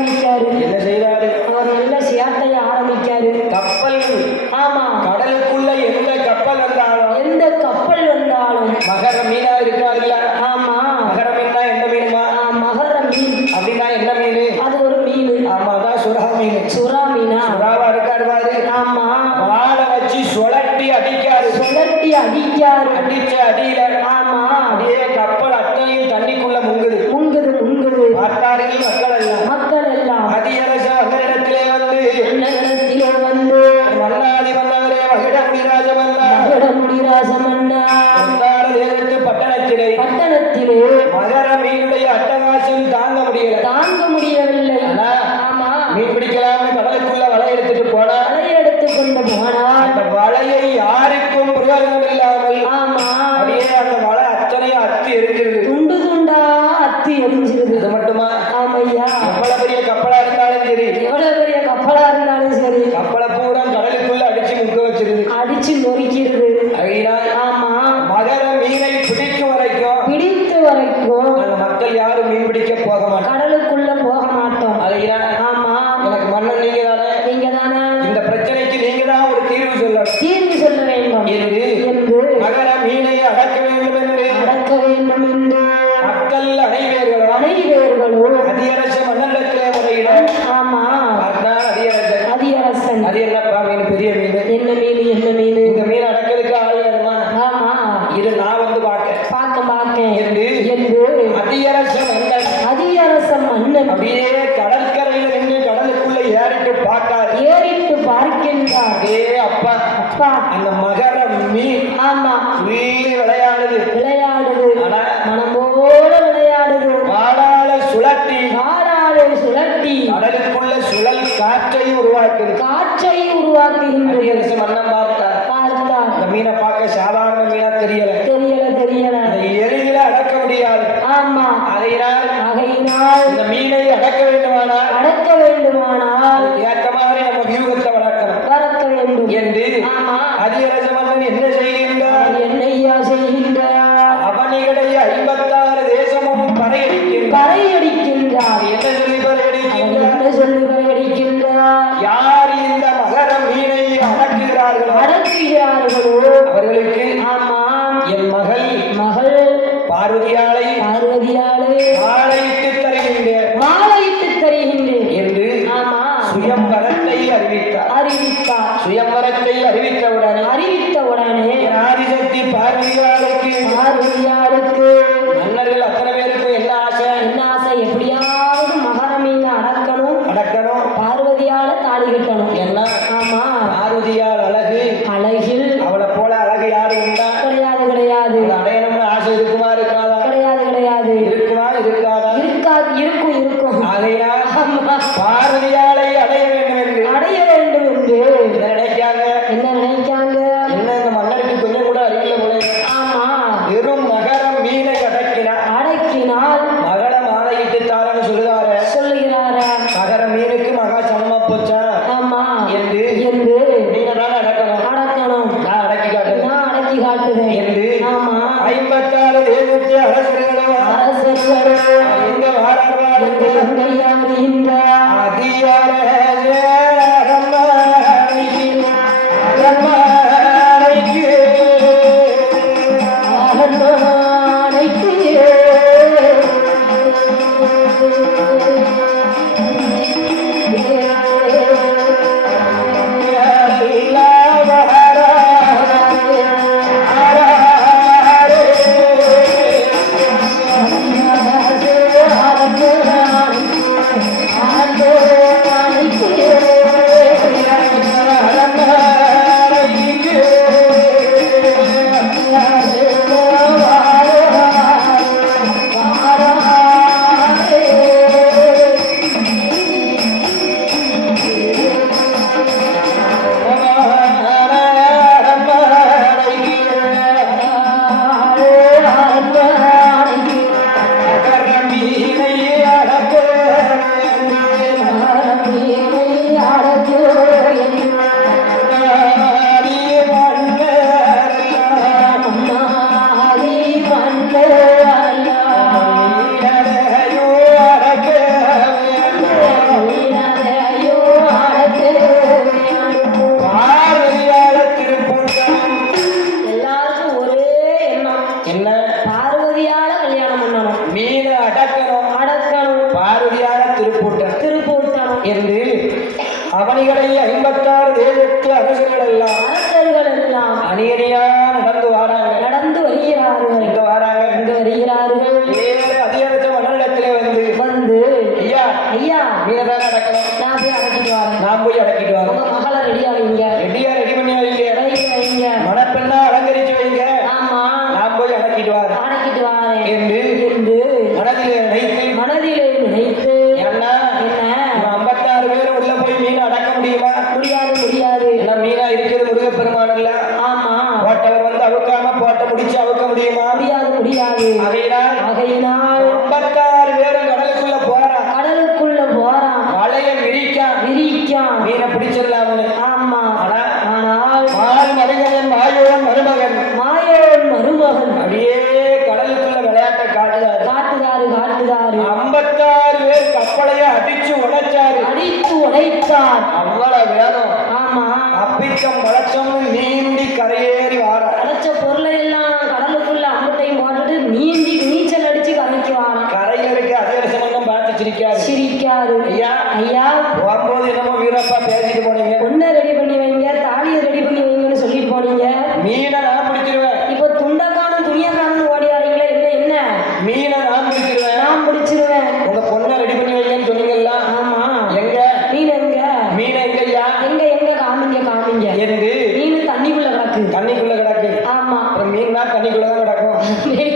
ஆரம்பிச்சாரு என்ன செய்யறாரு அவர் நல்ல சேட்டையை ஆரம்பிச்சாரு கப்பல் ஆமா. கடலுக்குள்ள எந்த கப்பல் வந்தாலும் எந்த கப்பல் வந்தாலும் மகர மீனா இருக்கா আলহামদুলিল্লাহ ঘুরিয়ে நடத்துகிறார்கள் நடத்துகிறார்களோ அவர்களுக்கு ஆமா என் மகள் மகள் பார்வதியால் Hallelujah. இருந்து அவனிகளை ஐம்பத்தாறு മീനെ പിടിച്ചെല്ലാമെന്ന് wrong.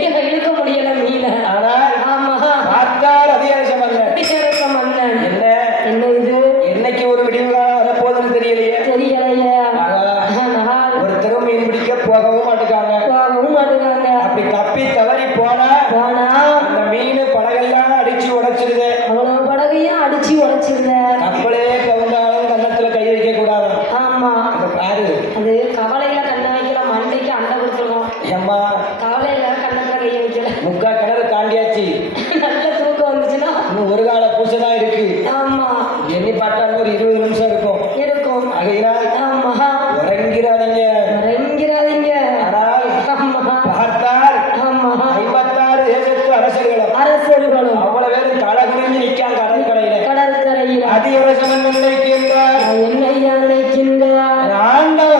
சமன் நினைக்கின்றார் என்னை நினைக்கின்றார் ஆண்டவர்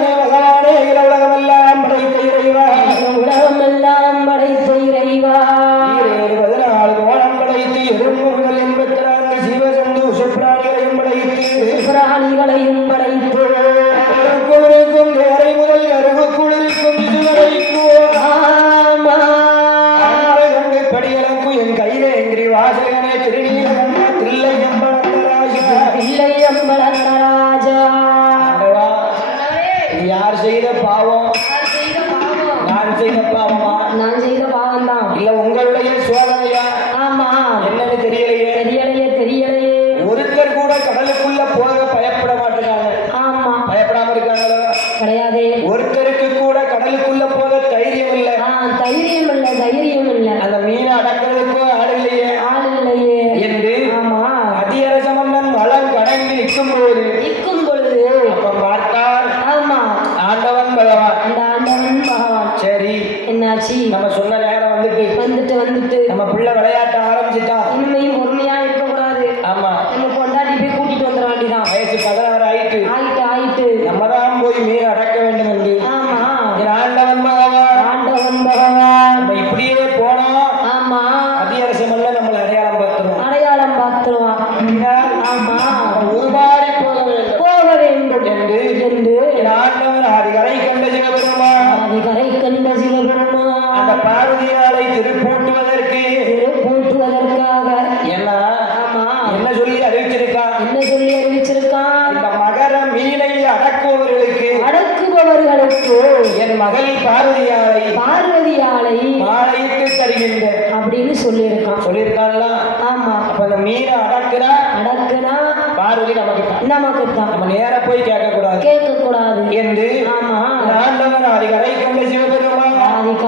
சொல்லி அறிவிச்சிருக்கான். என்ன சொல்லி அறிவிச்சிருக்கான்? இந்த மகர மீனை அடக்குபவர்களுக்கு அடக்குபவர்களுக்கு என் மகள் பார்வதியாலை பார்வதியாலை மாலையிட்டு தருகின்ற அப்படின்னு சொல்லியிருக்கான். சொல்லியிருக்கான்ல? ஆமா. அப்ப அந்த மீனை அடக்குறா அடக்குனா பார்வதி நமக்கு தான் நமக்கு தான் நம்ம நேர போய் கேட்க கூடாது கேட்க கூடாது என்று ஆமா. ஆண்டவர் அதை கரை கண்ட சிவபெருமா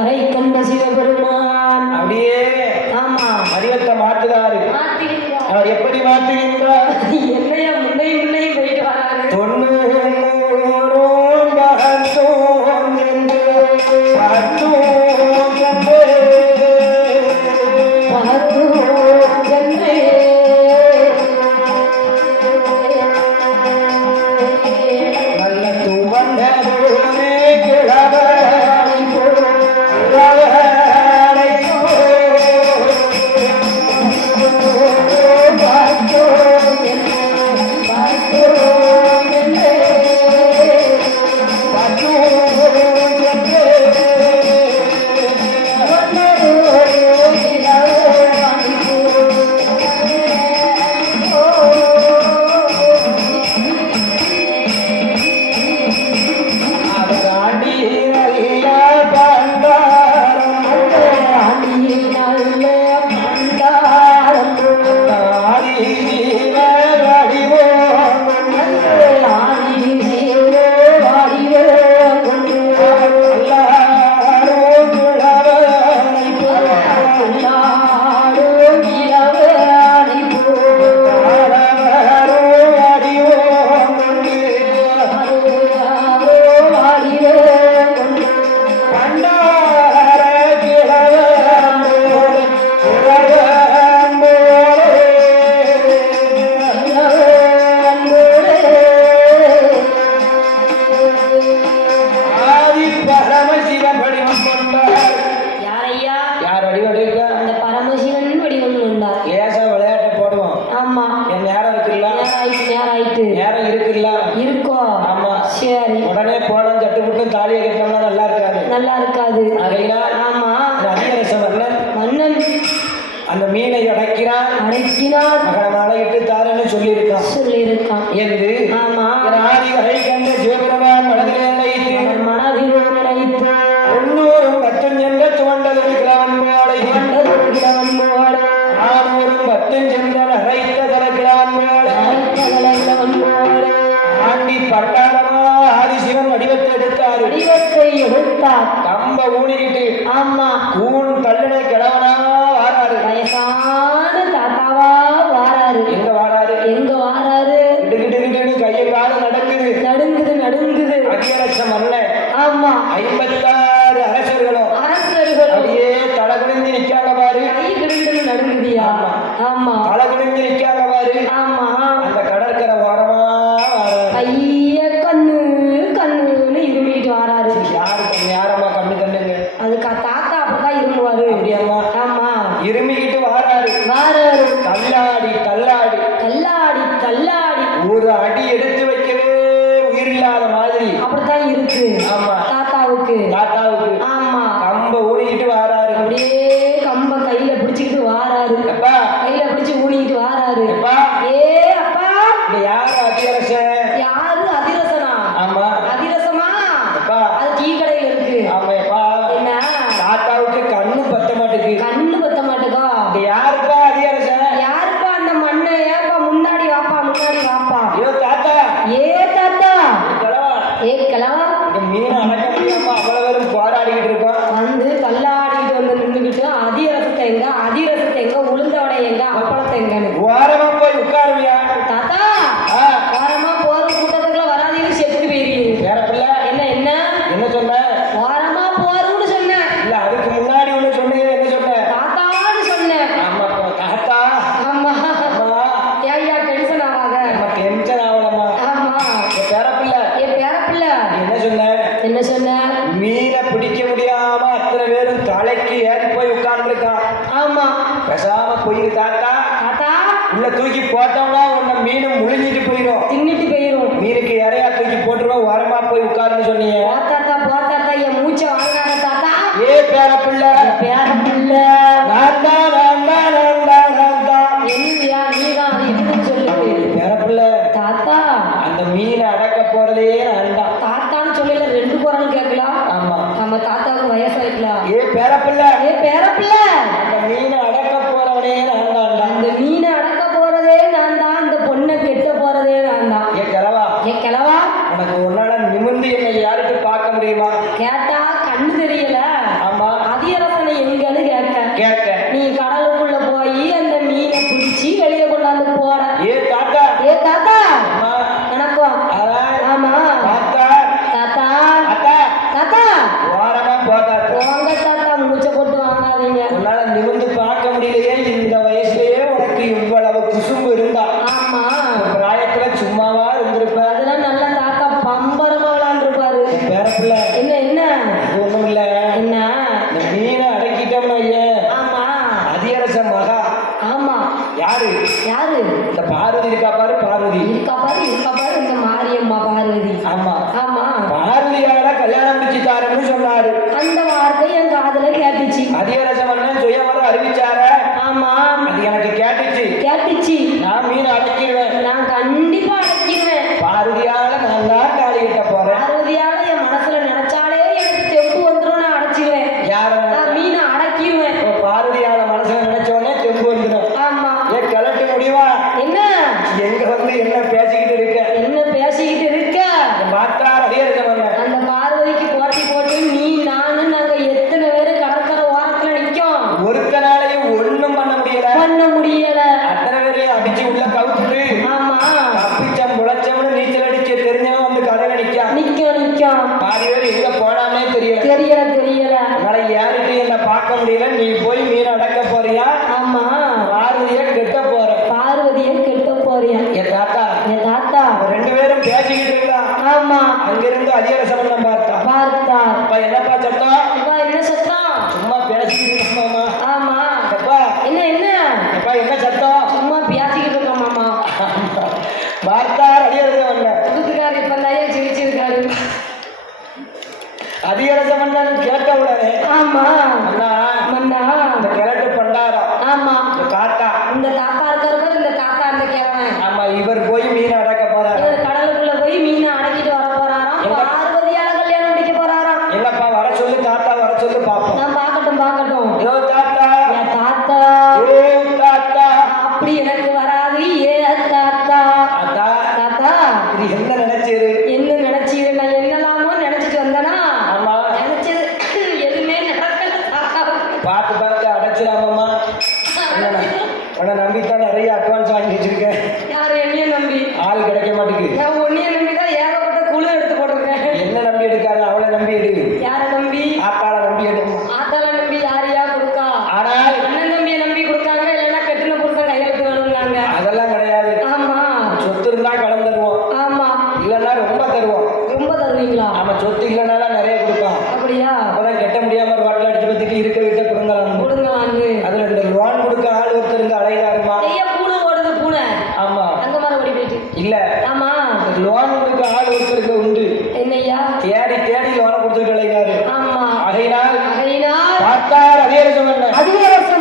அதை கண்ட சிவபெருமா தவறாடி மாறாறு தள்ளாடி தள்ளாடி தள்ளாடி தள்ளாடி ஒரு அடி எடுத்து வைக்கவே உயிரில்லாத மாதிரி. அப்படித்தான் இருக்கு. ஆமா. தாத்தாவுக்கு. தாத்தா பார்க்க முடியல. நீ போய் ¡Ay, ay, ay!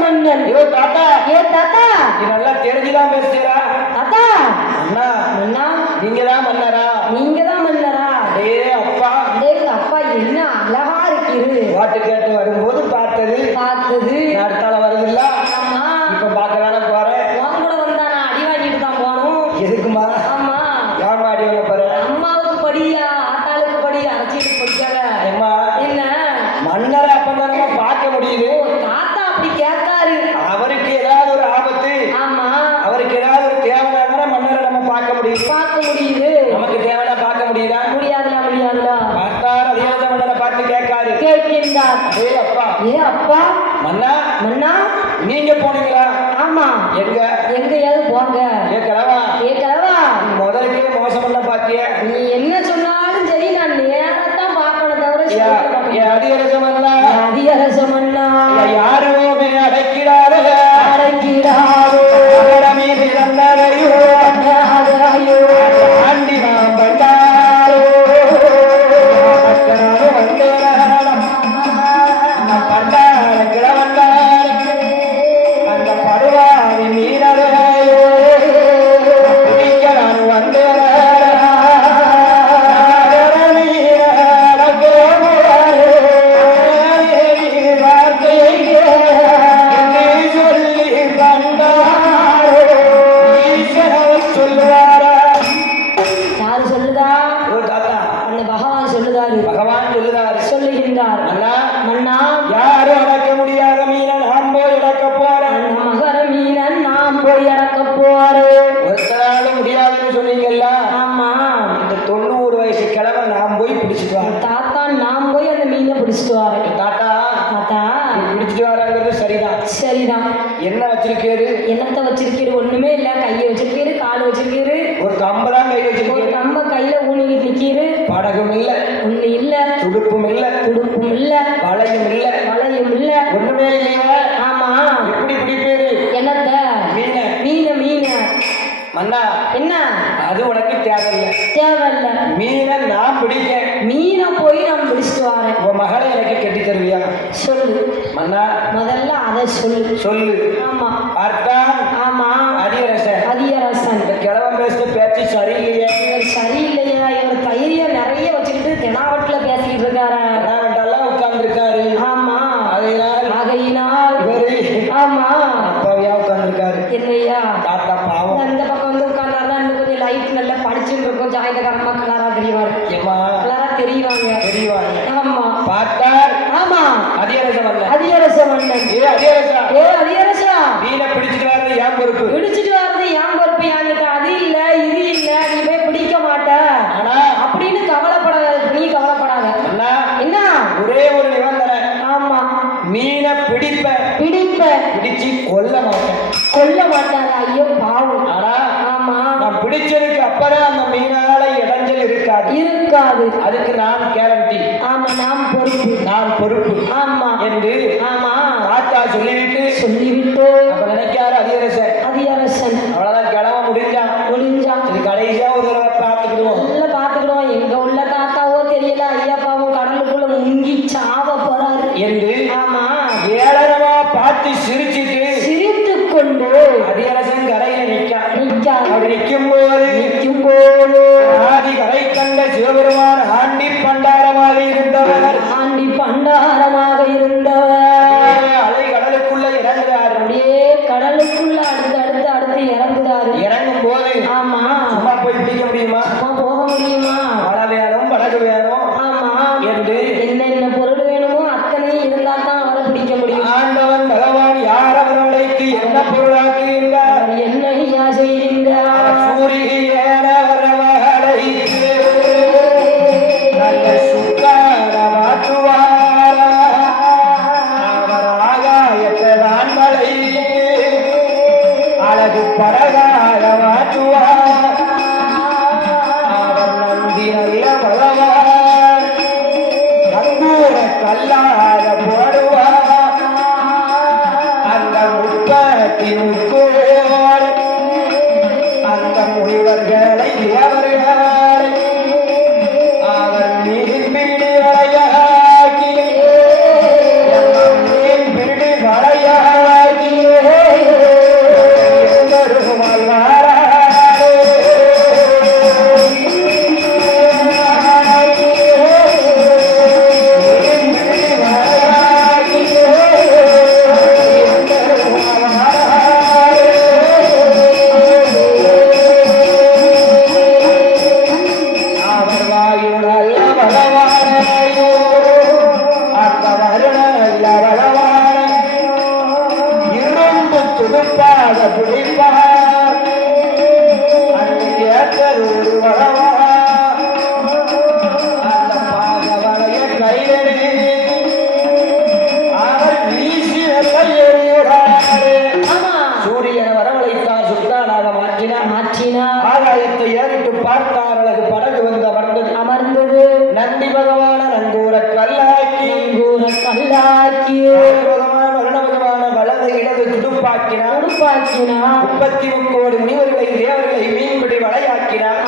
மன்னன் தாத்தா. ஏ தாத்தா. நீ நல்லா தெரிஞ்சுதான் பேசுறா தாத்தா. அண்ணா அண்ணா. நீங்க தான் மன்னரா? நீங்க தான் மன்னரா? டேய் அப்பா. டேய் என்ன அழகா இருக்கீரு Aquel que சொல்லுகின்றார். மன்னா யாரும் அவர் பொறுப்பு. ஆமா. என்று ஆமா. ஆத்தா சொல்லிவிட்டு சொல்லிவிட்டு நினைக்காரு அதிகரசர் আপনারা உருவாக்கினார் உருவாக்கினார் முப்பத்தி முக்கோடி முனிவர்களை தேவர்களை மீன்பிடி வலையாக்கினார்.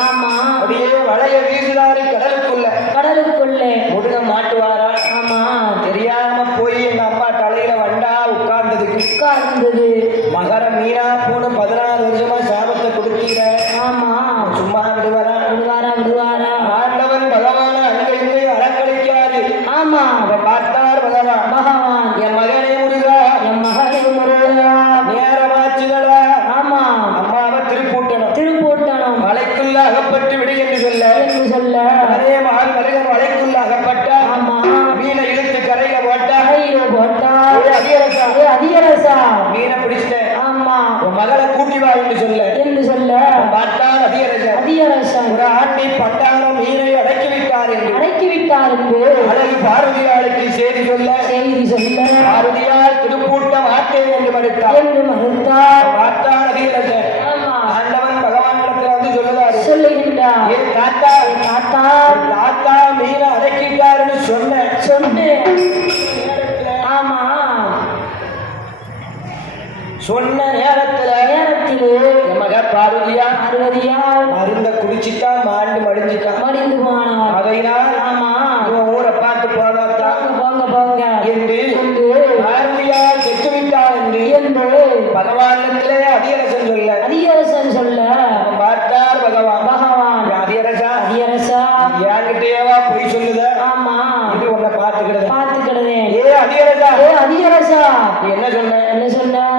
ஆண்டி பண்டாரம் மீனை அடக்கிவிட்டார் என்று அடக்கிவிட்டார் என்று அழகு பாரதியாளுக்கு செய்தி சொல்ல செய்தி சொல்ல பாரதியார் திருப்பூட்டம் ஆட்டேன் என்று மறுத்தார். என்று மறுத்தார். என்ன சொன்ன? என்ன சொன்ன?